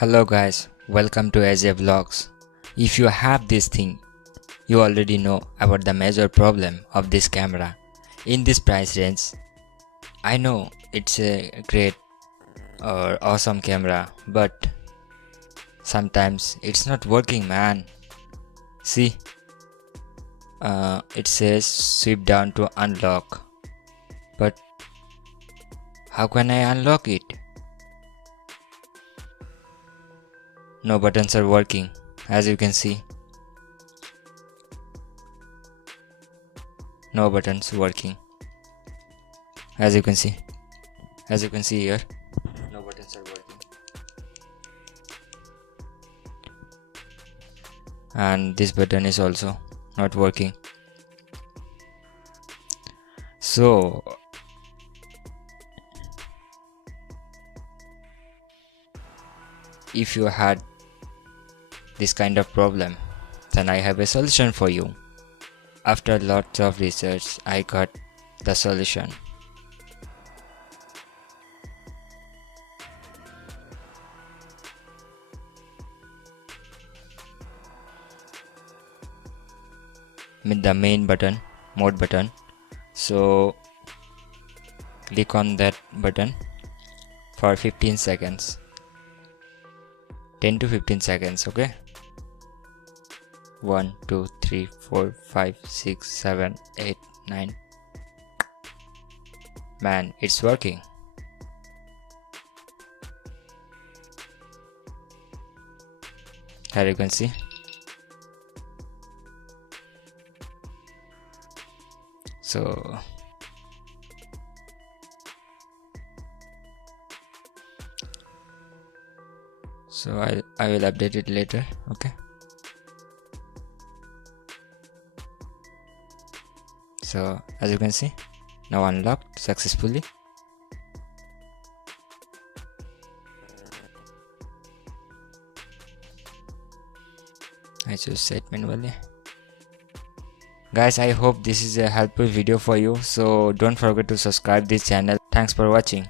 Hello guys, welcome to AJVLOGS. If you have this thing, you already know about the major problem of this camera. In this price range, I know it's a great or awesome camera, but sometimes it's not working, man. See, it says sweep down to unlock, but how can I unlock it? No buttons are working, as you can see. No buttons working, as you can see. As you can see here, no buttons are working. And this button is also not working. So if you had this kind of problem, then I have a solution for you. After lots of research, I got the solution. With the main button, mode button. So click on that button for 15 seconds. 10 to 15 seconds, okay? 1, 2, 3, 4, 5, 6, 7, 8, 9. Man, it's working. Here you can see. So I will update it later, okay? So as you can see, now unlocked successfully. I choose set manually. Guys, I hope this is a helpful video for you, so don't forget to subscribe this channel. Thanks for watching.